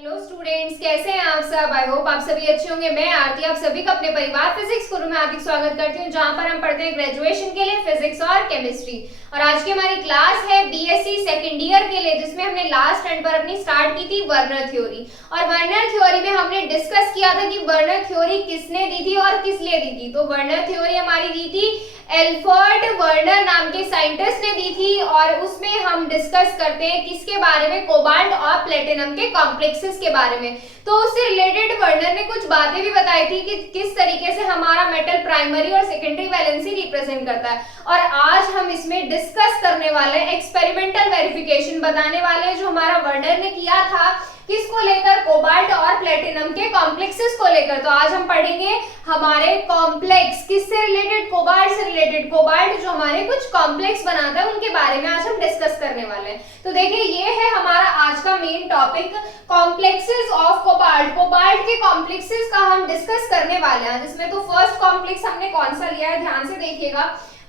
Hello students, कैसे हैं आप सब। आई होप आप सभी अच्छे होंगे। मैं आरती आप सभी का अपने परिवार फिजिक्स गुरु में हार्दिक स्वागत करती हूं, जहां पर हम पढ़ते हैं ग्रेजुएशन के लिए फिजिक्स और केमिस्ट्री। और आज की हमारी क्लास है बीएससी सेकंड ईयर के लिए, जिसमें हमने लास्ट एंड पर अपनी स्टार्ट की थी वर्नर थ्योरी। और वर्नर थ्योरी में हमने डिस्कस किया था कि वर्नर थ्योरी किसने दी थी और किस लिए दी थी। तो वर्नर थ्योरी हमारी दी थी एल्फर्ड वर्नर नाम के साइंटिस्ट ने दी थी। और उसमें हम डिस्कस करते हैं किसके बारे में, कोबाल्ट और प्लेटिनम के कॉम्प्लेक्सेस के बारे में। तो उससे रिलेटेड वर्नर ने कुछ बातें भी बताई थी कि किस तरीके से हमारा मेटल प्राइमरी और सेकेंडरी वैलेंसी रिप्रेजेंट करता है। और आज हम इसमें डिस्कस करने वाले हैं एक्सपेरिमेंटल वेरिफिकेशन बताने वाले हैं, जो हमारा वर्नर ने किया था किसको लेकर, कोबाल्ट और प्लेटिनम के कॉम्प्लेक्सेस को लेकर। तो आज हम पढ़ेंगे हमारे कॉम्प्लेक्स किससे रिलेटेड, कोबाल्ट से रिलेटेड। कोबाल्ट जो हमारे कुछ कॉम्प्लेक्स बनाता है उनके बारे में आज हम डिस्कस करने वाले हैं। तो देखिए, ये है हमारा आज का main topic, complexes of cobalt. Cobalt के कॉम्प्लेक्सेस का हम डिस्कस करने वाले हैं, जिसमें तो फर्स्ट कॉम्प्लेक्स हमने कौन सा लिया है, ध्यान से देखिएगा।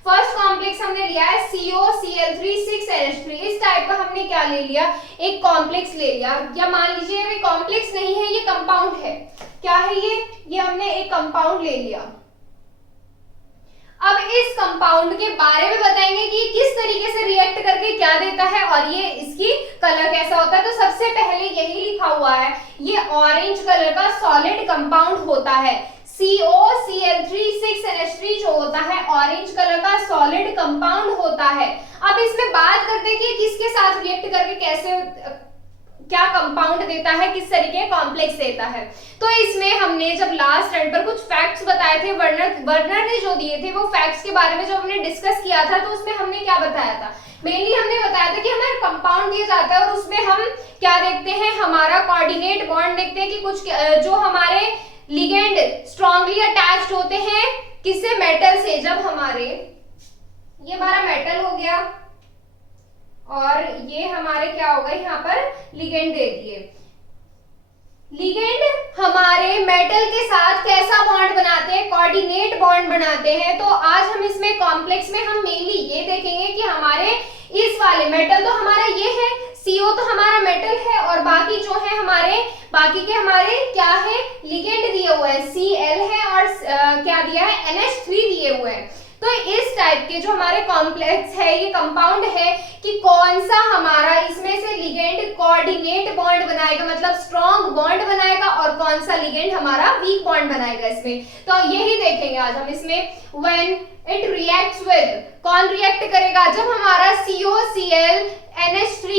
फर्स्ट कॉम्प्लेक्स हमने लिया है COCl3 6NH3। इस टाइप का हमने क्या ले लिया, एक कॉम्प्लेक्स ले लिया। या मान लीजिए ये कॉम्प्लेक्स नहीं है, ये कंपाउंड है। क्या है ये हमने एक कंपाउंड ले लिया। अब इस कंपाउंड के बारे में बताएंगे कि किस तरीके से रिएक्ट करके क्या देता है और ये इसकी कलर कैसा होता है। तो सबसे पहले यही लिखा हुआ है, ये ऑरेंज कलर का सॉलिड कंपाउंड होता है। COCl3 6NH3 जो होता है ऑरेंज कलर का सॉलिड कंपाउंड होता है। अब इसमें बात करते हैं कि किसके साथ रिएक्ट करके कैसे क्या कंपाउंड देता है, किस तरीके कॉम्प्लेक्स देता है। तो इसमें हमने जब लास्ट एंड पर कुछ फैक्ट्स बताए थे, वर्नर ने जो दिए थे वो फैक्ट्स के बारे में जब हमने डिस्कस किया था, तो उसमें हमने क्या बताया था, मेनली हमने बताया था कि हमें कंपाउंड दिया जाता है और उसमें हम क्या देखते हैं, हमारा कोऑर्डिनेट बॉन्ड देखते हैं कि कुछ जो हमारे लिगेंड स्ट्रांगली अटैच्ड होते हैं किससे, मेटल से। जब हमारे ये हमारा मेटल हो गया और ये हमारे क्या होगा, यहाँ पर लिगेंड दे दिए। लिगेंड हमारे मेटल के साथ कैसा बॉन्ड बनाते हैं, कोऑर्डिनेट बॉन्ड बनाते हैं। तो आज हम इसमें कॉम्प्लेक्स में हम मेनली ये देखेंगे कि हमारे इस वाले मेटल तो हमारा ये है, CO तो हमारा मेटल है, और बाकी जो है हमारे बाकी के हमारे क्या है, लिगेंड दिए हुए हैं, Cl है और क्या दिया है, NH3 दिए हुए हैं। तो इस टाइप के जो हमारे कॉम्प्लेक्स है, ये कंपाउंड है कि कौन सा हमारा इसमें से लिगेंड कोऑर्डिनेट बॉन्ड बनाएगा, मतलब स्ट्रॉन्ग बॉन्ड बनाएगा, और कौन सा लिगेंड हमारा वीक बॉन्ड बनाएगा इसमें। तो यही देखेंगे आज हम इसमें। व्हेन इट रिएक्ट्स विद, कौन रिएक्ट करेगा, जब हमारा COCl3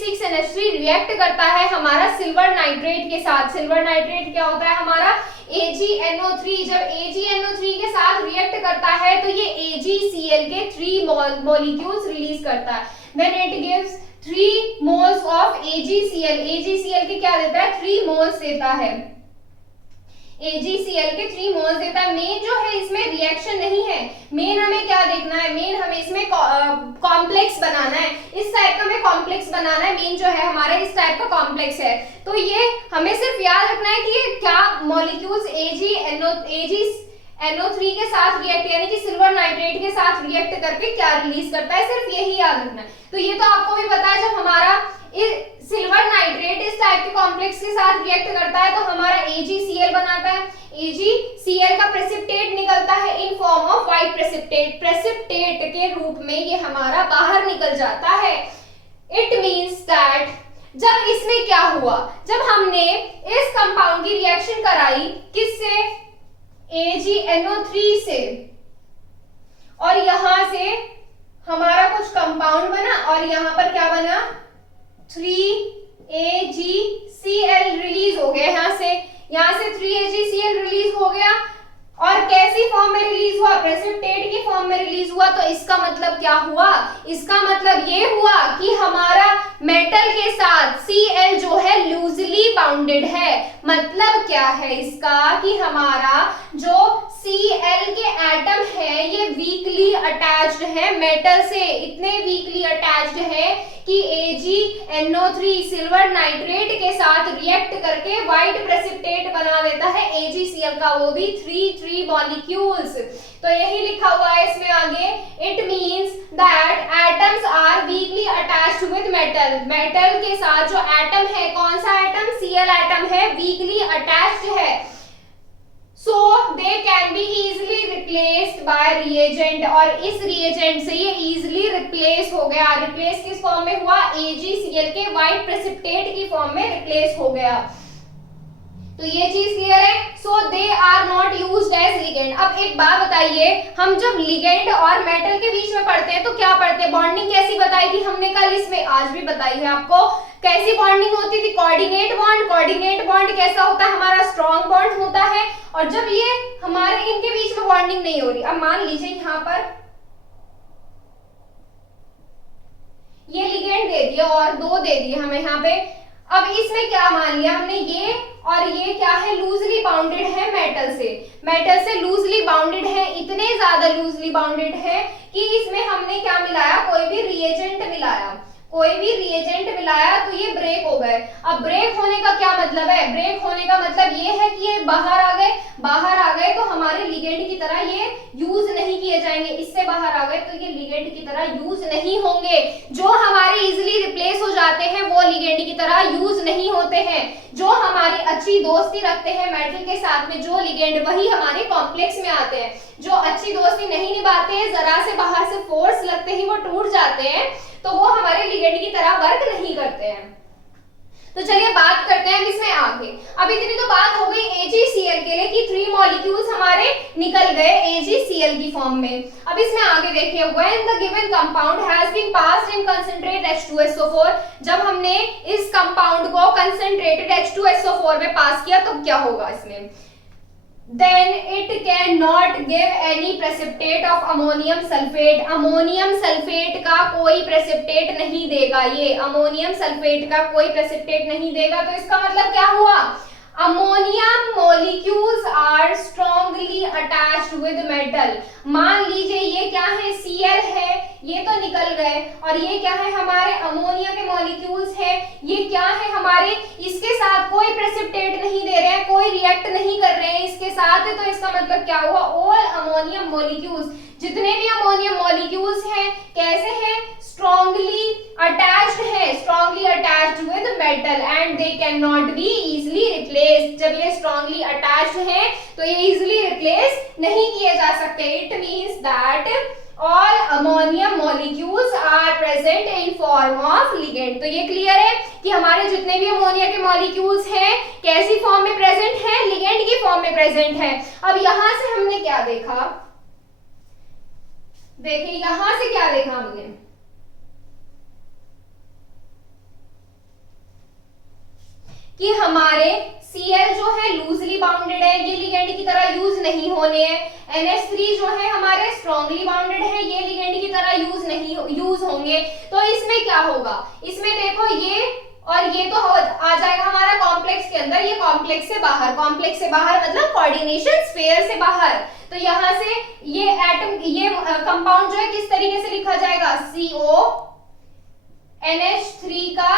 6NH3 रिएक्ट करता है हमारा सिल्वर नाइट्रेट के साथ। सिल्वर नाइट्रेट क्या होता है हमारा, AgNO3। जब AgNO3 के साथ रिएक्ट करता है तो ये AgCl के 3 मॉलिक्यूल्स रिलीज करता है। Then it gives 3 moles of AgCl। AgCl के क्या देता है, 3 moles देता है। AgCl के 3 मोल्स देता है। मेन जो है इसमें रिएक्शन नहीं है, मेन हमें क्या देखना है, मेन हमें इसमें कॉम्प्लेक्स बनाना है। इस टाइप का हमें कॉम्प्लेक्स बनाना है, मेन जो है हमारा इस टाइप का कॉम्प्लेक्स है। तो ये हमें सिर्फ याद रखना है कि ये क्या मॉलिक्यूल्स AgNO3 के साथ रिएक्ट, यानी कि सिल्वर नाइट्रेट के साथ रिएक्ट करके क्या रिलीज करता है, सिर्फ यही याद रखना है। तो ये तो आपको भी पता है, जब हमारा सिल्वर नाइट्रेट इस टाइप के कॉम्प्लेक्स के साथ रिएक्ट करता है तो हमारा AgCl बनाता है। AgCl का प्रेसिपिटेट निकलता है इन form of white precipitate. Precipitate के रूप में ये हमारा बाहर निकल जाता है। इट मींस दैट जब इसमें क्या हुआ, जब हमने इस कंपाउंड की रिएक्शन कराई किससे, AgNO3 से, और यहां से हमारा कुछ कंपाउंड बना और यहां पर क्या बना, 3AgCl रिलीज हो गया। यहां से 3AgCl रिलीज हो गया, और कैसी फॉर्म में रिलीज हुआ, प्रेसिपिटेट की फॉर्म में रिलीज हुआ। तो इसका मतलब क्या हुआ, इसका मतलब ये हुआ कि हमारा मेटल के साथ Cl जो है लूजली बाउंडेड है। मतलब क्या है इसका, कि हमारा जो Cl के एटम है ये वीकली अटैच्ड है मेटल से, इतने वीकली अटैच्ड है कि AgNO3 सिल्वर नाइट्रेट के साथ रिएक्ट करके व्हाइट प्रेसिपिटेट बना देता है AgCl का, वो भी 3 मॉलिक्यूल्स। तो यही लिखा हुआ है इसमें आगे, it means that atoms are weakly attached with metal. Metal के साथ जो एटम है, कौन सा एटम, Cl एटम है वीकली अटैच्ड है, so they can be easily replaced by reagent, और इस reagent से ये easily replace हो गया। replace किस फॉर्म में हुआ? AgCl के white precipitate की फॉर्म में replace हो गया। तो ये चीज क्लियर है। So they are not used as ligand. अब एक बात बताइए, हम जब लिगेंड और मेटल के बीच में पढ़ते हैं तो क्या पढ़ते हैं? बॉन्डिंग कैसी बताई थी हमने कल, इसमें आज भी बताई है आपको। कैसी बॉन्डिंग होती थी? Coordinate bond. कोऑर्डिनेट बॉन्ड कैसा होता है? हमारा स्ट्रॉन्ग बॉन्ड होता है। और जब ये हमारे इनके बीच में बॉन्डिंग नहीं हो रही, अब मान लीजिए यहाँ पर ये लिगेंड दे दिया और दो दे दिए हमें यहाँ पे। अब इसमें क्या मान लिया हमने, ये और ये क्या है? लूजली बाउंडेड है मेटल से। मेटल से लूजली बाउंडेड है, इतने ज्यादा लूजली बाउंडेड है कि इसमें हमने क्या मिलाया? कोई भी रिएजेंट मिलाया। कोई भी रिएजेंट मिलाया तो ये ब्रेक हो गए। अब ब्रेक होने का क्या मतलब है? ब्रेक होने का मतलब ये है कि ये बाहर आ गए। बाहर आ गए तो हमारे लिगेंड की तरह ये यूज नहीं किए जाएंगे। इससे बाहर आ गए तो ये लिगेंड की तरह यूज नहीं होंगे। जो हमारे इजीली रिप्लेस हो जाते हैं वो लिगेंड की तरह यूज नहीं होते हैं। जो हमारी अच्छी दोस्ती रखते हैं मेटल के साथ में जो लिगेंड, वही हमारे कॉम्प्लेक्स में आते हैं। जो अच्छी दोस्ती नहीं निभाते हैं, जरा से बाहर से फोर्स लगते ही वो टूट जाते हैं, तो वो हमारे लिगेंड की तरह वर्क नहीं करते हैं। तो चलिए बात करते हैं इसमें आगे। अब इतनी तो बात हो गई AgCl के लिए कि 3 मॉलिक्यूल्स हमारे निकल गए AgCl की फॉर्म में। अब इसमें आगे देखिए, when the given compound has been passed in concentrate H2SO4, जब हमने इस कंपाउंड को कंसंट्रेटेड H2SO4 में पास किया तो क्या होगा इसमें? Then it cannot give any precipitate of ammonium sulfate। Ammonium sulphate का कोई प्रेसिपिटेट नहीं देगा। ये अमोनियम सल्फेट का कोई प्रेसिपिटेट नहीं देगा। तो इसका मतलब क्या हुआ? Ammonium molecules are strongly attached with metal. मान लीजिए ये क्या है? Cl है, ये तो निकल गए, और ये क्या है? हमारे अमोनिया के मॉलिक्यूल्स है। ये क्या है? हमारे इसके साथ कोई प्रेसिपिटेट नहीं दे रहे हैं, कोई रिएक्ट नहीं कर रहे हैं इसके साथ। तो इसका मतलब क्या हुआ? ऑल अमोनियम मॉलिक्यूल्स, जितने भी अमोनियम मॉलिक्यूल्स हैं, कैसे हैं? स्ट्रॉन्गली अटैच्ड है, strongly attached with metal and they can not be easily replaced. जब ये स्ट्रॉन्गली अटैच्ड है तो ये इजीली रिप्लेस नहीं किए जा सकते। It means that all ammonium molecules are present in form of ligand। तो ये क्लियर है कि हमारे जितने भी अमोनिया के मॉलिक्यूल्स हैं कैसी फॉर्म में प्रेजेंट है? लिगेंड की फॉर्म में प्रेजेंट है। अब यहां से हमने क्या देखा? देखिए यहां से क्या देखा हमने कि हमारे Cl जो है लूजली बाउंडेड है, ये लिगेंड की तरह यूज नहीं होने हैं। NH3 जो है हमारे स्ट्रॉन्गली बाउंडेड है, ये लिगेंड की तरह यूज होंगे। तो इसमें क्या होगा? इसमें देखो ये और ये तो आ जाएगा हमारा कॉम्प्लेक्स के अंदर, ये कॉम्प्लेक्स से बाहर। कॉम्प्लेक्स से बाहर मतलब कोऑर्डिनेशन स्फीयर से बाहर। तो यहां से ये एटम, ये कंपाउंड जो है किस तरीके से लिखा जाएगा? CO NH3 का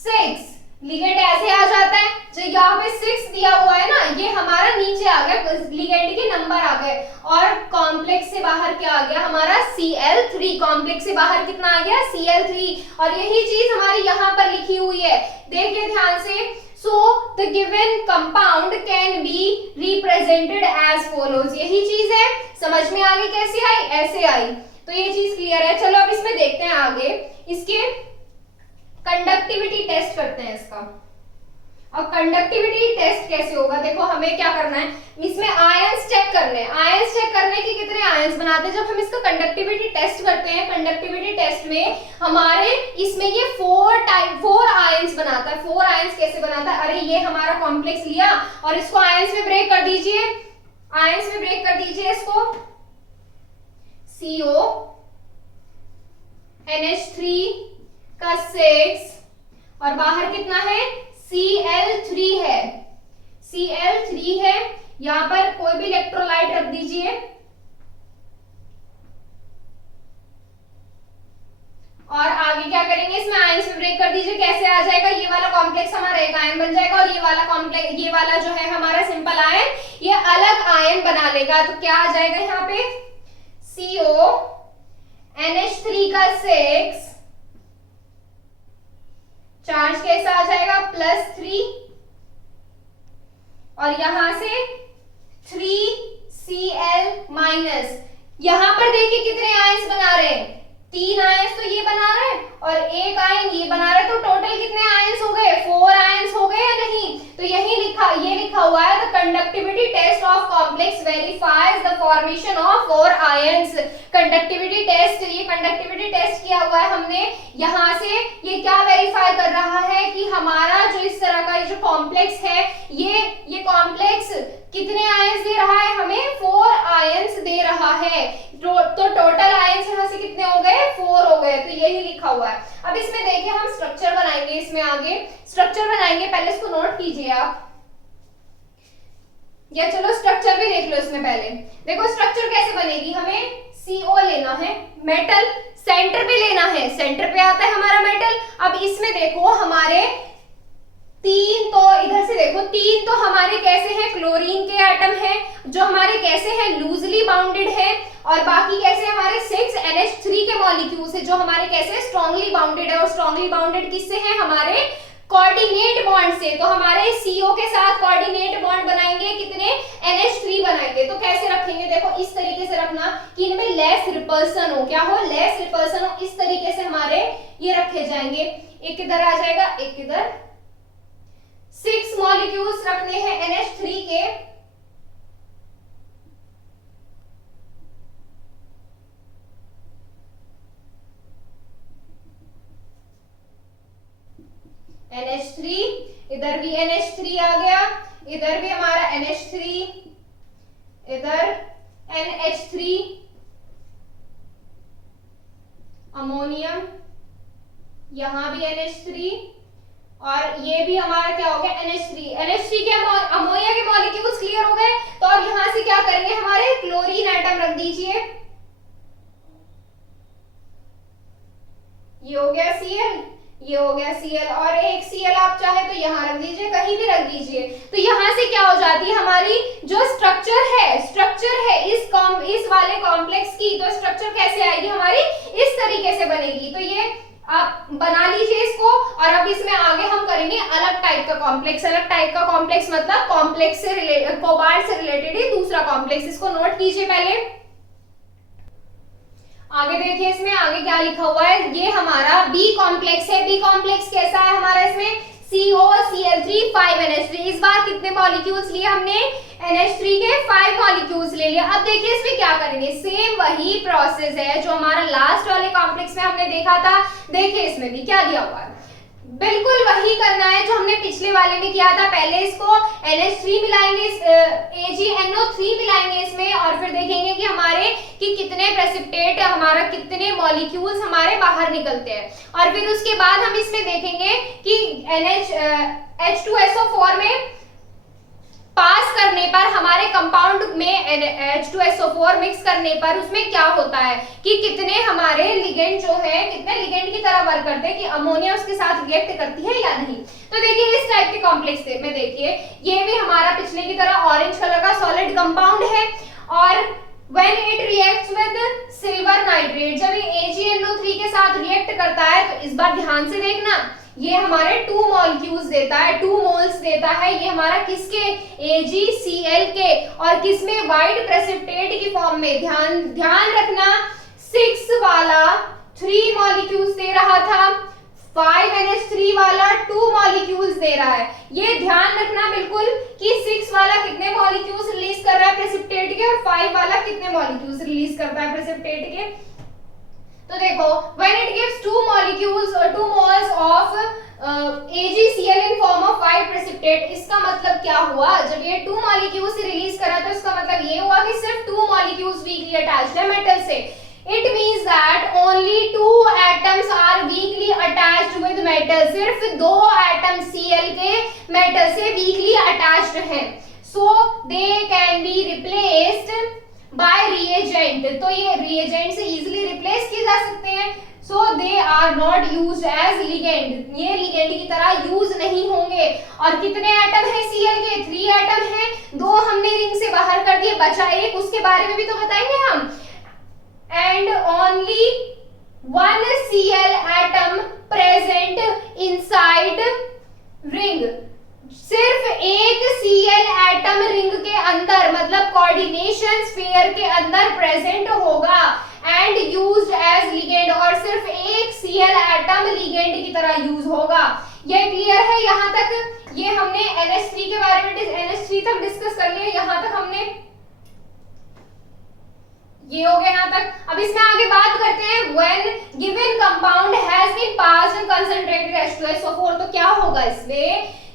6। लिगेंड ऐसे आ जाता है, जो यहाँ पे 6 दिया हुआ है ना, ये हमारा नीचे आ गया, लिगेंड के नंबर आ गए। और कॉम्प्लेक्स से बाहर क्या आ गया? हमारा Cl3। कॉम्प्लेक्स से बाहर कितना आ गया? Cl3। और यही चीज हमारी यहाँ पर लिखी हुई है, देखिए ध्यान से। So the given compound can be represented as follows। यही चीज है, समझ में आ गई कैसे आई? ऐसे आई। तो ये चीज क्लियर है। चलो अब इसमें देखते हैं आगे, इसके कंडक्टिविटी टेस्ट करते हैं इसका। अब कंडक्टिविटी टेस्ट कैसे होगा? देखो हमें क्या करना है, इसमें आयंस चेक करने हैं। आयंस चेक करने के कितने आयंस बनाते हैं जब हम इसका कंडक्टिविटी टेस्ट करते हैं। कंडक्टिविटी टेस्ट में हमारे इसमें ये 4 आयंस बनाता है। 4 आयंस कैसे बनाता है? अरे ये हमारा कॉम्प्लेक्स लिया और इसको आयंस में ब्रेक कर दीजिए। आयंस में ब्रेक कर दीजिए इसको। CO NH3 का 6 और बाहर कितना है? Cl3 है। Cl3 है, यहां पर कोई भी इलेक्ट्रोलाइट रख दीजिए और आगे क्या करेंगे? इसमें आयंस में ब्रेक कर दीजिए। कैसे आ जाएगा? ये वाला कॉम्प्लेक्स हमारा एक आयन बन जाएगा और ये वाला कॉम्प्लेक्स, ये वाला जो है हमारा सिंपल आयन, ये अलग आयन बना लेगा। तो क्या आ जाएगा यहाँ पे? CO NH3 का 6 चार्ज कैसा आ जाएगा? +3 और यहां से 3Cl-। यहां पर देखिए कितने आयंस बना रहे हैं, 3 आयंस तो ये बना रहे हैं और 1 आयन ये बना रहे हैं, तो टोटल कितने आयंस हो गए, 4 आयंस हो गए या नहीं। तो यही ये लिखा हुआ है, the conductivity test of complex verifies the formation of 4 ions. Conductivity test, ये कंडक्टिविटी टेस्ट किया हुआ है हमने, यहां से ये क्या वेरीफाई कर रहा है कि हमारा जो इस तरह का जो कॉम्प्लेक्स है, ये कॉम्प्लेक्स कितने आयंस दे रहा है हमें, 4 आयंस दे रहा है। तो टोटल आयंस यहां से कितने हो गए, 4 हो गए। तो यही लिखा हुआ है। अब इसमें देखिए हम स्ट्रक्चर बनाएंगे, इसमें आगे स्ट्रक्चर बनाएंगे, पहले इसको नोट कीजिए आप, या चलो स्ट्रक्चर भी देख लो इसमें पहले। देखो स्ट्रक्चर कैसे बनेगी, हमें CO लेना है, मेटल सेंटर पे लेना है, सेंटर पे आता है हमारा मेटल। अब इसमें देखो हमारे 3, तो इधर से देखो 3 तो हमारे कैसे हैं, क्लोरीन के एटम हैं, जो हमारे कैसे हैं, लूजली बाउंडेड है, और बाकी कैसे हमारे 6 NH3 के मॉलिक्यूल्स है, जो हमारे कैसे स्ट्रांगली बाउंडेड है। और स्ट्रांगली बाउंडेड किससे है, हमारे कोऑर्डिनेट बॉन्ड से। तो हमारे CO के साथ कोऑर्डिनेट बॉन्ड बनाएंगे, कितने, NH3 बनाएंगे। तो कैसे रखेंगे, देखो इस तरीके से रखना कि इनमें लेस रिपल्सन हो, क्या हो, लेस रिपल्सन हो, इस तरीके से हमारे ये रखे जाएंगे। एक इधर आ जाएगा, एक इधर, 6 मॉलिक्यूल्स रखने हैं NH3 के, NH3, इधर भी NH3 आ गया, इधर भी हमारा NH3, इधर NH3, अमोनियम, यहां भी NH3, और ये भी हमारा क्या हो गया, NH3 के अमोनिया के मॉलिक्यूल्स क्लियर हो गए। तो अब यहां से क्या करेंगे, हमारे क्लोरीन एटम रख दीजिए, ये हो गया Cl, ये हो गया Cl, और एक Cl आप चाहे तो यहां रख दीजिए, कहीं भी रख दीजिए। तो यहां से क्या हो जाती है हमारी जो स्ट्रक्चर है इस वाले कॉम्प्लेक्स की, तो स्ट्रक्चर कैसे आएगी हमारी, इस तरीके से बनेगी। तो ये आप बना लीजिए इसको, और अब इसमें आगे हम करेंगे अलग टाइप का कॉम्प्लेक्स। अलग टाइप का कॉम्प्लेक्स मतलब कॉम्प्लेक्स से रिलेटेड, कोबाल्ट से रिलेटेड ही दूसरा कॉम्प्लेक्स, इसको नोट कीजिए पहले। आगे देखिए इसमें आगे क्या लिखा हुआ है, ये हमारा B कॉम्प्लेक्स है। B कॉम्प्लेक्स कैसा है हमारा, इसमें COCl3 5NH3। इस बार कितने मॉलिक्यूल्स लिए हमने, NH3 के 5 मॉलिक्यूल्स ले लिया। अब देखिए इसमें क्या करेंगे, सेम वही प्रोसेस है जो हमारा लास्ट वाले कॉम्प्लेक्स में हमने देखा था। देखिए इसमें भी क्या दिया हुआ है, बिल्कुल वही करना है जो हमने पिछले वाले में किया था। पहले इसको NH3 मिलाएंगे, AgNO3 मिलाएंगे इसमें, और फिर देखेंगे कि हमारे कितने प्रेसिपिटेट, हमारा कितने मॉलिक्यूल्स हमारे बाहर निकलते हैं। और फिर उसके बाद हम इसमें देखेंगे कि H2SO4 में पास करने पर हमारे कंपाउंड में H2SO4 मिक्स करने पर उसमें क्या होता है कि कितने हमारे लिगेंड जो है, कितने लिगेंड की तरह वर्क करते हैं, कि अमोनिया उसके साथ रिएक्ट करती है या नहीं। तो देखिए इस टाइप के कॉम्प्लेक्स में देखिए ये भी हमारा पिछले की तरह ऑरेंज कलर का सॉलिड कंपाउंड है, और when it reacts with silver nitrate, जब ये AgNO3 के साथ रिएक्ट करता है, तो इस बार ध्यान से देखना, ये हमारे 2 मॉलिक्यूल्स देता है, 2 मोल्स देता है। ये हमारा किसके, AgCl के, और किसमें, व्हाइट प्रेसिपिटेट की फॉर्म में। ध्यान रखना 6 वाला 3 मॉलिक्यूल्स दे रहा था, 5NH3 वाला 2 मॉलिक्यूल्स दे रहा है। ये ध्यान रखना बिल्कुल कि 6 वाला कितने मॉलिक्यूल्स रिलीज कर रहा है प्रेसिपिटेट के, और 5 वाला कितने मॉलिक्यूल्स रिलीज करता है प्रेसिपिटेट के। तो देखो when it gives 2 molecules or 2 moles of AgCl in form of white precipitate, इसका मतलब क्या हुआ, जब ये 2 molecules रिलीज करा तो इसका मतलब ये हुआ कि सिर्फ 2 molecules weakly attached है मेटल से। It means that only 2 atoms are weakly attached with metal, सिर्फ 2 atoms Cl के मेटल से weakly attached हैं, so they can be replaced by reagent। तो ये reagent से easily replace किए जा सकते हैं, so they are not used as ligand, ये ligand की तरह यूज नहीं होंगे। और कितने एटम है Cl के, 3 एटम हैं, 2 हमने रिंग से बाहर कर दिए, बचा एक, उसके बारे में भी तो बताएंगे हम। And only 1 Cl atom present inside ring, सिर्फ एक Cl एटम रिंग के अंदर मतलब कोऑर्डिनेशन स्फीयर के अंदर प्रेजेंट होगा एंड यूज्ड एज लिगेंड, और सिर्फ एक Cl एटम लिगेंड की तरह यूज होगा। ये क्लियर है यहाँ तक? ये हमने NH3 के बारे में NH3 तक डिस्कस कर लिया, यहाँ तक हमने ये हो गया यहाँ तक। अब इसमें आगे बात करते हैं when given compound has been passed in concentrated H2SO4, तो क्या होगा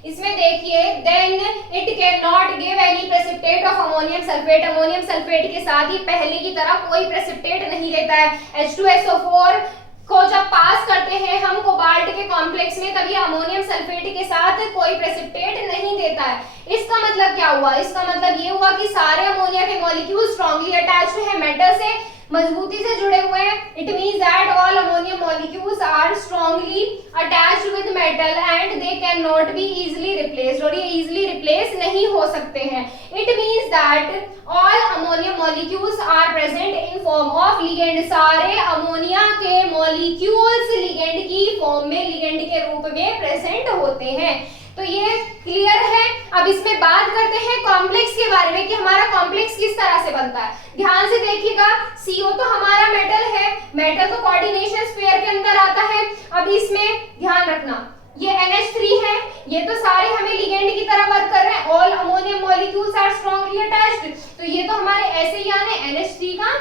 इसमें देखिए then it can not give any precipitate of ammonium sulphate, ammonium sulphate के साथ ही पहले की तरह कोई प्रेसिपिटेट नहीं देता है। H2SO4 को जब पास करते हैं हम कोबाल्ट के कॉम्प्लेक्स में, तब ये अमोनियम सल्फेट के साथ कोई प्रेसिपिटेट नहीं देता है। इसका मतलब क्या हुआ? इसका मतलब ये हुआ कि सारे अमोनिया के मॉलिक्यूल स्ट्रांगली अटैच्ड है, मेटल से मजबूती से जुड़े हुए हैं। It means that all ammonium molecules are strongly attached with metal and they can not be easily replaced, और ये इजीली रिप्लेस नहीं हो सकते हैं। It means that all ammonium molecules are present in form of ligand, सारे ammonia के molecules ligand की form में, लिगेंड के रूप में प्रेजेंट होते हैं। तो ये क्लियर है। अब इसमें बात करते हैं कॉम्प्लेक्स के बारे में कि हमारा कॉम्प्लेक्स किस तरह से बनता है। ध्यान से देखिएगा, CO तो हमारा मेटल है, मेटल तो कोऑर्डिनेशन स्फीयर के अंदर आता है। अब इसमें ध्यान रखना ये NH3 है, ये तो सारे हमें लिगेंड की तरह वर्क कर रहे हैं। All ammonium molecules are strongly attached, तो ये तो हमारे ऐसे ही आने NH3 का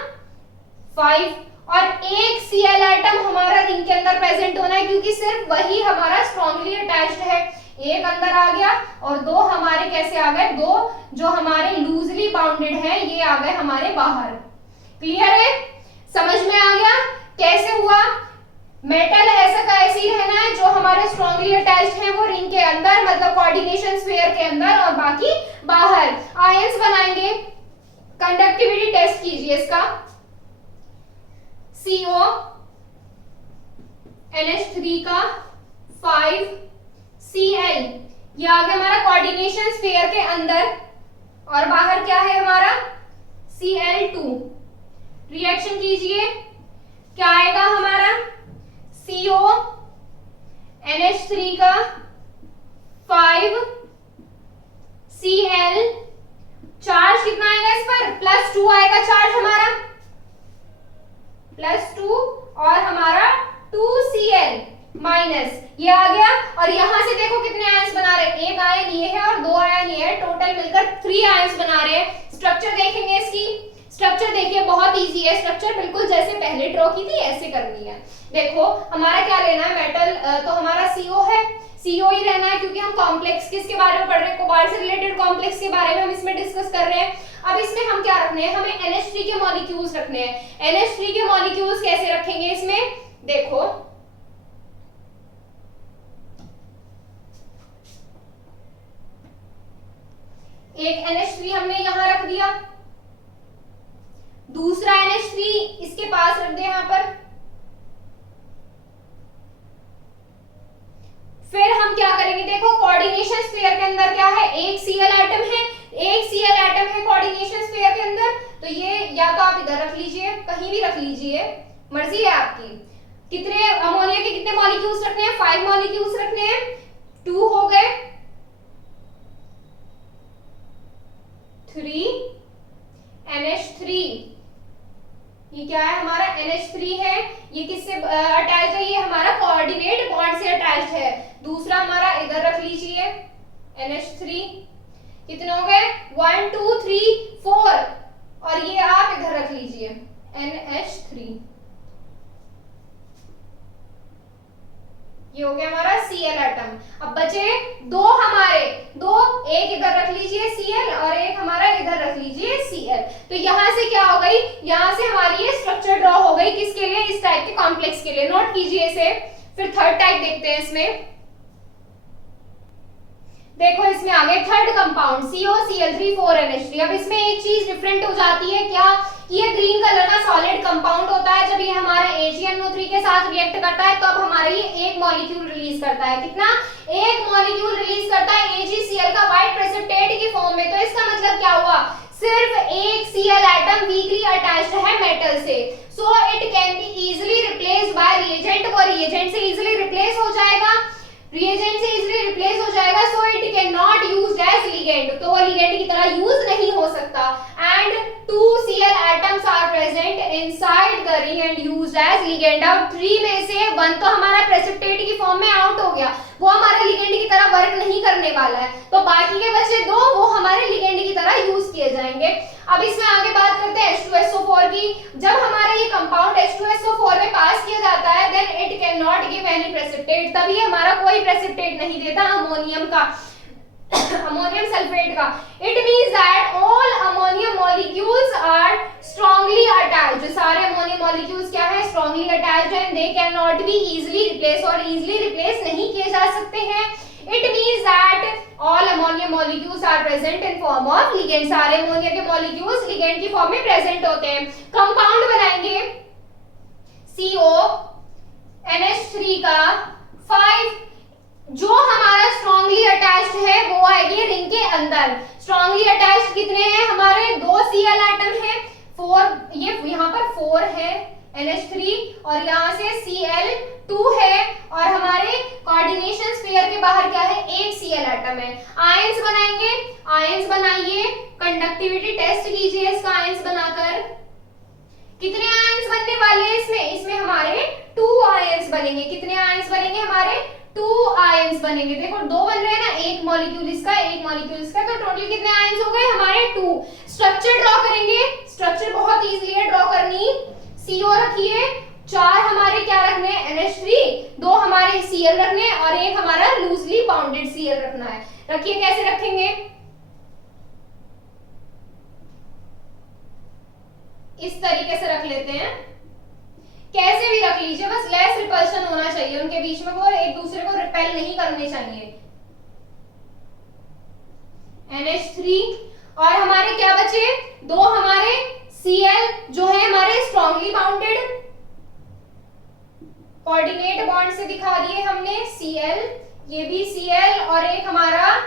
5 और एक Cl एटम हमारा रिंग के अंदर प्रेजेंट होना है, क्योंकि सिर्फ वही हमारा स्ट्रांगली अटैच्ड है। एक अंदर आ गया और दो हमारे कैसे आ गए, दो जो हमारे लूजली बाउंडेड है ये आ गए हमारे बाहर। क्लियर है? समझ में आ गया कैसे हुआ? मेटल ऐसा का ऐसे ही रहना है, जो हमारे स्ट्रांगली अटैच्ड है वो रिंग के अंदर मतलब कोऑर्डिनेशन स्फीयर के अंदर, और बाकी बाहर। आयंस बनाएंगे, कंडक्टिविटी टेस्ट कीजिए इसका। CO NH3 का 5 Cl, ये आ गया हमारा कोऑर्डिनेशन स्फीयर के अंदर, और बाहर क्या है हमारा Cl2। रिएक्शन कीजिए, क्या आएगा हमारा CO NH3 का 5 Cl, चार्ज कितना आएगा इस पर? +2 आएगा चार्ज हमारा, +2, और हमारा 2Cl माइनस ये आ गया। और यहां से देखो कितने आयंस बना रहे हैं, एक आयन ये है और दो आयन ये है, टोटल मिलकर 3 आयंस बना रहे हैं। स्ट्रक्चर देखेंगे इसकी, स्ट्रक्चर देखिए बहुत इजी है। स्ट्रक्चर बिल्कुल जैसे पहले ड्रॉ की थी ऐसे करनी है। देखो हमारा क्या लेना है, मेटल तो हमारा CO है, CO ही रहना है, क्योंकि हम कॉम्प्लेक्स किसके बारे में पढ़ रहे हैं, कोबाल्ट से रिलेटेड कॉम्प्लेक्स के बारे में हम इसमें डिस्कस कर रहे हैं। अब इसमें हम क्या रखने हैं, हमें NH3 के मॉलिक्यूल्स रखने हैं। NH3 के मॉलिक्यूल्स कैसे रखेंगे इसमें, देखो एक NH3 हमने यहां रख दिया, दूसरा NH3 इसके पास रख दे यहां पर। फिर हम क्या करेंगे, देखो कोऑर्डिनेशन स्फीयर के अंदर क्या है, एक Cl एटम है, एक Cl एटम है कोऑर्डिनेशन स्फीयर के अंदर, तो ये या तो आप इधर रख लीजिए, कहीं भी रख लीजिए, मर्जी है आपकी। कितने अमोनिया के कितने मॉलिक्यूल्स रखने हैं, 5 मॉलिक्यूल्स रखने हैं, 2 हो गए, 3 NH3, ये क्या है हमारा NH3 है, ये किससे अटैच्ड है, ये हमारा कोऑर्डिनेट बॉन्ड से अटैच्ड है। दूसरा हमारा इधर रख लीजिए NH3, कितने हो गए 1 2 3 4, और ये आप इधर रख लीजिए NH3, ये हो गया हमारा Cl एटम। अब बचे दो हमारे, दो, एक इधर रख लीजिए Cl और एक हमारा इधर रख लीजिए Cl। तो यहां से क्या हो गई, यहां से हमारी ये स्ट्रक्चर ड्रॉ हो गई, किसके लिए, इस टाइप के कॉम्प्लेक्स के लिए। नोट कीजिए इसे। फिर थर्ड टाइप देखते हैं इसमें। देखो इसमें आ गए थर्ड कंपाउंड COCl3 4NH3। अब इसमें एक चीज डिफरेंट हो जाती है, क्या, ये ग्रीन कलर का सॉलिड कंपाउंड होता है। जब ये हमारा AgNO3 के साथ रिएक्ट करता है तब हमारा ये एक मॉलिक्यूल रिलीज करता है। कितना, एक मॉलिक्यूल रिलीज करता है AgCl का व्हाइट प्रेसिपिटेट की फॉर्म में। तो इसका मतलब क्या हुआ, सिर्फ एक Cl एटम वीकली अटैच्ड है मेटल से, so it can be easily replaced by reagent. वो रिएजेंट से इजीली रिप्लेस हो जाएगा, रिएजेंट से इजीली रिप्लेस हो जाएगा, सो इट कैन नॉट का यूज नहीं हो सकता and 2Cl atoms are present inside the ring and used as ligand. अब 3 में से 1 तो हमारा प्रेसिपिटेट की फॉर्म में आउट हो गया, वो हमारा लिगेंड की तरह वर्क नहीं करने वाला है, तो बाकी के बचे 2 वो हमारे लिगेंड की तरह यूज किए जाएंगे। अब इसमें आगे बात करते हैं H2SO4 की। जब हमारा ये कंपाउंड H2SO4 में पास किया जाता है then it can not give any precipitate, तभी हमारा कोई प्रेसिपिटेट नहीं देता अमोनियम का अमोनियम सल्फेट का। It means that all ammonium molecules are strongly attached, सारे अमोनियम मॉलिक्यूल्स क्या है, स्ट्रांगली अटैच्ड है, they can not be easily replace, और इजीली रिप्लेस नहीं किए जा सकते हैं। It means that all ammonium molecules are present in form of ligand, सारे अमोनिया के मॉलिक्यूल्स लिगेंड की फॉर्म में प्रेजेंट होते हैं। कंपाउंड बनाएंगे CONH3 का 5, जो हमारा स्ट्रांगली अटैच्ड है वो आएगी रिंग के अंदर। स्ट्रांगली अटैच्ड कितने हैं हमारे, 2 Cl एटम है, 4, ये यहाँ पर 4 है NH3 और यहाँ से Cl2 है, और हमारे कोऑर्डिनेशन स्फीयर के बाहर क्या है, 1 Cl एटम है। आयंस बनाएंगे, आयंस बनाइए, कंडक्टिविटी टेस्ट कीजिए इसका आयंस बनाकर। कितने आयंस बनने वाले हैं इसमें, इसमें हमारे 2 आयंस बनेंगे। कितने आयंस बनेंगे हमारे, 2 आयंस बनेंगे। देखो 2 बन रहे हैं ना, एक मॉलिक्यूल इसका, एक मॉलिक्यूल इसका, तो टोटल कितने आयंस हो गए हमारे 2। स्ट्रक्चर ड्रॉ करेंगे, स्ट्रक्चर बहुत इजीली है ड्रॉ करनी। CO रखिए, 4 हमारे क्या रखने हैं NH3, 2 हमारे Cl रखने हैं और एक हमारा लूजली बाउंडेड Cl रखना है। रखिए, कैसे रखेंगे, इस तरीके से रख लेते हैं, कैसे भी रख लीजिए, बस लेस रिपल्शन होना चाहिए उनके बीच में, वो एक दूसरे को रिपेल नहीं करने चाहिए। NH3 और हमारे क्या बचे, 2 हमारे Cl जो है हमारे स्ट्रांगली बाउंडेड, कोऑर्डिनेट बॉन्ड से दिखा दिए हमने Cl, ये भी Cl, और एक हमारा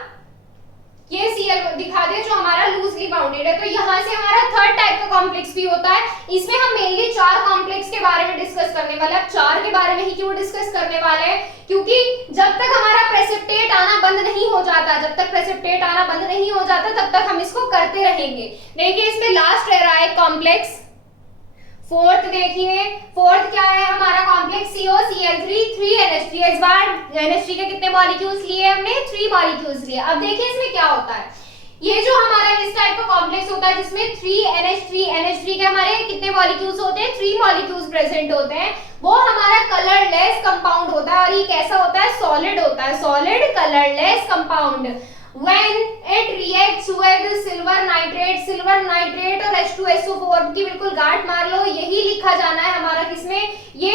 ये Cl दिखा दिया जो हमारा लूजली बाउंडेड है। तो यहाँ से हमारा थर्ड टाइप का कॉम्प्लेक्स भी होता है। इसमें हम मेनली 4 कॉम्प्लेक्स के बारे में डिस्कस करने वाले हैं। 4 के बारे में ही क्यों डिस्कस करने वाले हैं, क्योंकि जब तक हमारा प्रेसिपिटेट आना बंद नहीं हो जाता, जब तक प्रेसिपिटेट आना बंद नहीं हो जाता तब तक हम इसको करते रहेंगे। देखिए इसमें लास्ट रह रहा है कॉम्प्लेक्स, फोर्थ देखिए, फोर्थ क्या है हमारा कॉम्प्लेक्स COCl3 3NH3। इस बार NH3 के कितने मॉलिक्यूल्स लिए हमने, 3 मॉलिक्यूल्स लिए। अब देखिए इसमें क्या होता है, ये जो हमारा इस टाइप का कॉम्प्लेक्स होता है जिसमें 3NH3 के हमारे कितने मॉलिक्यूल्स होते हैं, 3 मॉलिक्यूल्स प्रेजेंट होते हैं, वो हमारा कलरलेस कंपाउंड होता है। और ये कैसा होता है, सॉलिड होता है, solid colourless compound. When it reacts with silver nitrate और H2SO4 की बिल्कुल गांठ मार लो, यही लिखा जाना है हमारा किसमें, ये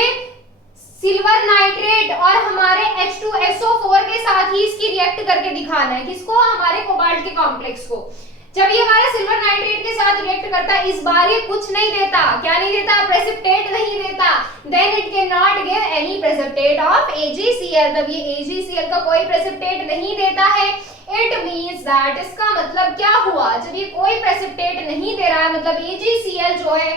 सिल्वर नाइट्रेट और हमारे H2SO4 के साथ ही इसकी रिएक्ट करके दिखाना है, किसको, हमारे कोबाल्ट के कॉम्प्लेक्स को। जब ये हमारा सिल्वर नाइट्रेट के साथ रिएक्ट करता है, इस बार ये कुछ नहीं देता, क्या नहीं देता, प्रेसिपिटेट नहीं देता, then it can not give any precipitate of AgCl। तब ये AgCl का कोई प्रेसिपिटेट नहीं देता है। इट मींस दैट, इसका मतलब क्या हुआ, जब ये कोई प्रेसिपिटेट नहीं दे रहा है, मतलब AgCl जो है,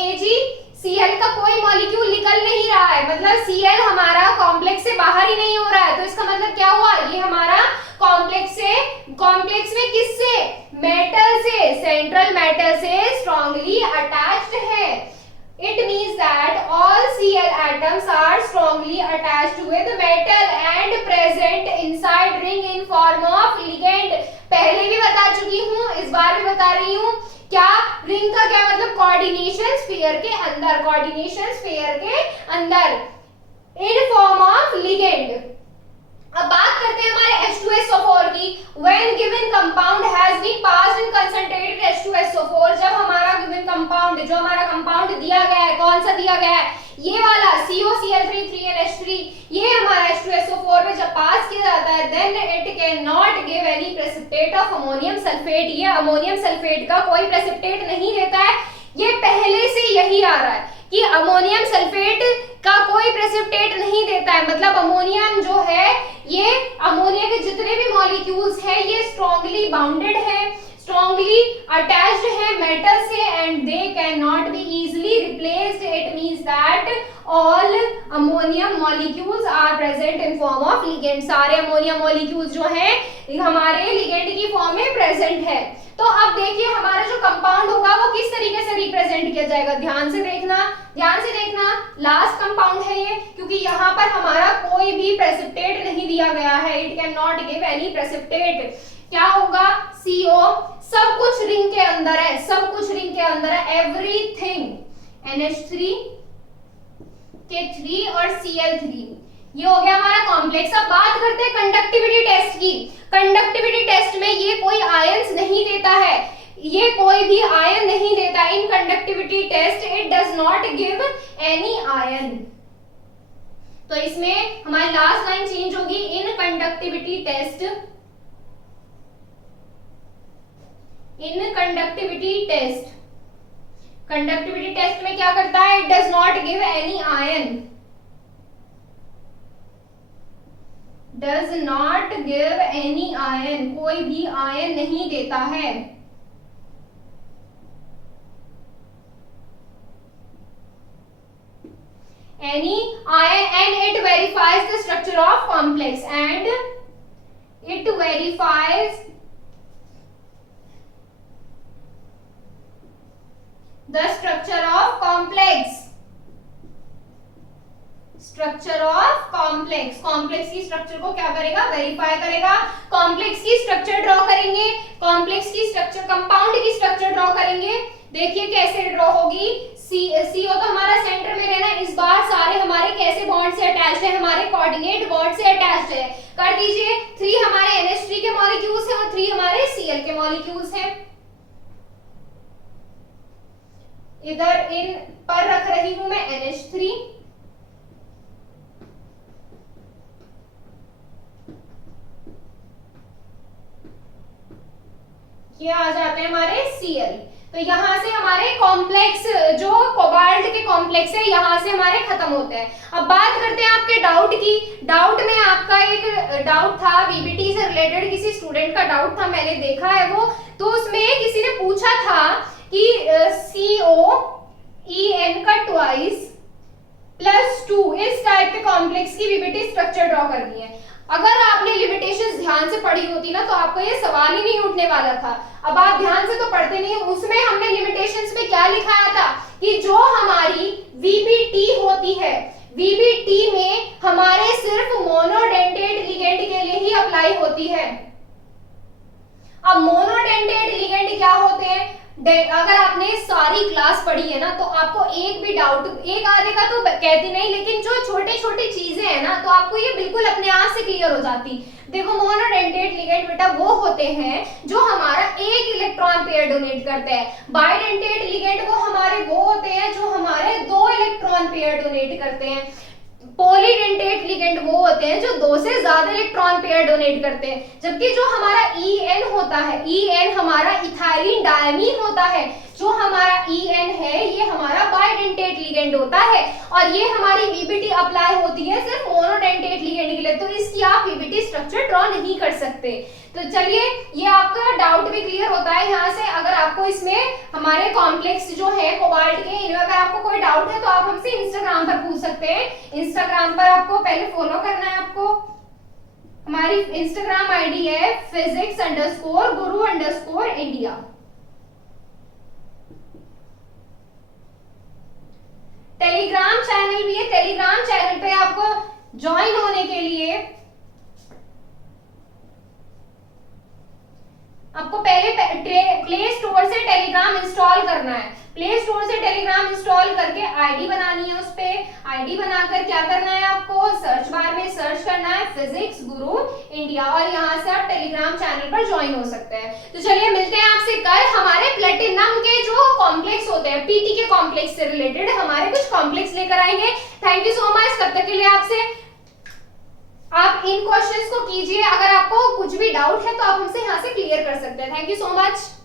AgCl का कोई मॉलिक्यूल निकल नहीं रहा है, मतलब Cl हमारा कॉम्प्लेक्स से बाहर ही नहीं हो रहा है, तो इसका मतलब क्या हुआ, ये हमारा कॉम्प्लेक्स में किससे, मेटल से, सेंट्रल मेटल से स्ट्रांगली अटैच्ड है। It means that all Cl atoms are strongly attached with metal and present inside ring in form of ligand। पहले भी बता चुकी हूँ, इस बार भी बता रही हूँ, क्या रिंग का क्या मतलब, कोऑर्डिनेशन स्फीयर के अंदर, कोऑर्डिनेशन स्फीयर के अंदर इन फॉर्म ऑफ लिगेंड। अब बात करते हैं हमारे H2SO4 की। When given compound has been passed in concentrated H2SO4, जब हमारा given compound, जो हमारा कंपाउंड दिया गया है, कौन सा दिया गया है, ये वाला COCl3 3NH3, ये हमारा H2SO4 में जब पास किया जाता है, then it cannot give any precipitate of ammonium sulfate। ये अमोनियम सल्फेट का कोई प्रेसिपिटेट नहीं देता है। ये पहले से यही आ रहा है कि अमोनियम सल्फेट का कोई प्रेसिपिटेट नहीं देता है, मतलब अमोनियम जो है, ये अमोनिया के जितने भी मॉलिक्यूल्स हैं ये स्ट्रांगली बाउंडेड है। स्ट्रॉन्गली अटैच्ड है मेटल से and they can not be easily replaced, it means that all ammonium molecules are present in form of ligand. सारे अमोनियम मॉलिक्यूल्स जो हैं हमारे लिगेंड की फॉर्म में प्रेजेंट है। तो अब देखिए हमारा जो कंपाउंड होगा वो किस तरीके से रिप्रेजेंट किया जाएगा, ध्यान से देखना, ध्यान से देखना। लास्ट कंपाउंड है ये, क्योंकि यहाँ पर हमारा कोई भी प्रेसिपिटेट नहीं दिया गया है, it can not give any precipitate. क्या होगा, CO, सब कुछ रिंग के अंदर है, सब कुछ रिंग के अंदर है, एवरीथिंग, NH3 K3 और Cl3, ये हो गया हमारा कॉम्प्लेक्स। अब बात करते हैं कंडक्टिविटी टेस्ट की। कंडक्टिविटी टेस्ट में ये कोई आयंस नहीं देता है, ये कोई भी आयन नहीं देता। In conductivity test it does not give any ion. तो इसमें हमारी लास्ट लाइन चेंज होगी, in conductivity test, in conductivity test, conductivity test में क्या करता है, it does not give any ion, does not give any ion, कोई भी आयन नहीं देता है। Any ion and it verifies the structure of complex, and it verifies the structure of complex, structure of complex, complex की structure को क्या करेगा, verify करेगा। कॉम्प्लेक्स की स्ट्रक्चर ड्रॉ करेंगे, कॉम्प्लेक्स की स्ट्रक्चर, कंपाउंड की स्ट्रक्चर ड्रॉ करेंगे। देखिए कैसे ड्रॉ होगी, CO तो हमारा सेंटर में रहना, इस बार सारे हमारे कैसे बॉन्ड से अटैच्ड है, हमारे कोऑर्डिनेट बॉन्ड से अटैच्ड है। कर दीजिए, 3 हमारे NH3 के मॉलिक्यूल्स हैं और 3 हमारे Cl के मॉलिक्यूल्स हैं। इधर इन पर रख रही हूं मैं NH3, ये आ जाते हैं हमारे Cl। तो यहां से हमारे कॉम्प्लेक्स जो कोबाल्ट के कॉम्प्लेक्स है यहां से हमारे खत्म होते हैं। अब बात करते हैं आपके डाउट की। डाउट में आपका एक डाउट था, VBT से रिलेटेड किसी स्टूडेंट का डाउट था, मैंने देखा है वो, तो उसमें किसी ने पूछा था कि COEN का ट्वाइस +2 इस टाइप के कॉम्प्लेक्स की VBT स्ट्रक्चर ड्रॉ करनी है। अगर आपने लिमिटेशंस ध्यान से पढ़ी होती ना तो आपको ये सवाल ही नहीं उठने वाला था। अब आप ध्यान से तो पढ़ते नहीं, उसमें हमने लिमिटेशंस में क्या लिखाया था कि जो हमारी VBT होती है, VBT में हमारे सिर्फ मोनोडेंटेट लिगेंड के लिए ही अप्लाई होती है। अब मोनोडेंटेट लिगेंड क्या होते हैं, अगर आपने सारी क्लास पढ़ी है ना तो आपको एक भी डाउट, एक आधे का तो कहती नहीं, लेकिन जो छोटे छोटे चीजें हैं ना तो आपको ये बिल्कुल अपने आप से क्लियर हो जाती। देखो मोनोडेंटेट लिगेंड बेटा वो होते हैं जो हमारा एक इलेक्ट्रॉन पेयर डोनेट करते हैं। बाइडेंटेट लिगेंड वो हमारे वो होते हैं जो हमारे 2 इलेक्ट्रॉन पेयर डोनेट करते हैं। पॉलीडेंटेट लिगेंड वो होते हैं जो 2 से ज्यादा इलेक्ट्रॉन पेयर डोनेट करते हैं। जबकि जो हमारा EN होता है, EN हमारा इथाइलिन डायमीन होता है, जो हमारा EN है ये हमारा बाइडेंटेट लिगेंड होता है और ये हमारी VBT अप्लाई होती है सिर्फ मोनोडेंटेट लिगेंड के लिए। तो इसकी आप VBT स्ट्रक्चर ड्रॉ नहीं कर सकते। तो चलिए ये आपका डाउट भी क्लियर होता है यहाँ से। अगर आपको इसमें हमारे कॉम्प्लेक्स जो है कोबाल्ट के, इनमें अगर आपको कोई डाउट है तो आप हमसे इंस्टाग्राम पर पूछ सकते हैं। इंस्टाग्राम पर आपको पहले फॉलो करना है, आपको हमारी इंस्टाग्राम आईडी है physics_guru_India। टेलीग्राम चैनल भी है, टेलीग्राम चैनल पे आपको ज्वाइन होने के लिए आपको पहले प्ले स्टोर से टेलीग्राम इंस्टॉल करना है। प्ले स्टोर से टेलीग्राम इंस्टॉल करके आईडी बनानी है, उस पे आईडी बनाकर क्या करना है, आपको सर्च बार में सर्च करना है फिजिक्स गुरु इंडिया और यहाँ से आप टेलीग्राम चैनल पर ज्वाइन हो सकते हैं। तो चलिए मिलते हैं आपसे कल। हमारे प्लेटिनम के जो कॉम्प्लेक्स होते हैं, पीटी के कॉम्प्लेक्स से रिलेटेड हमारे कुछ कॉम्प्लेक्स लेकर आएंगे। Thank you so much. तब तक के लिए आपसे आप इन क्वेश्चंस को कीजिए, अगर आपको कुछ भी डाउट है तो आप हमसे यहाँ से क्लियर कर सकते हैं। Thank you so much.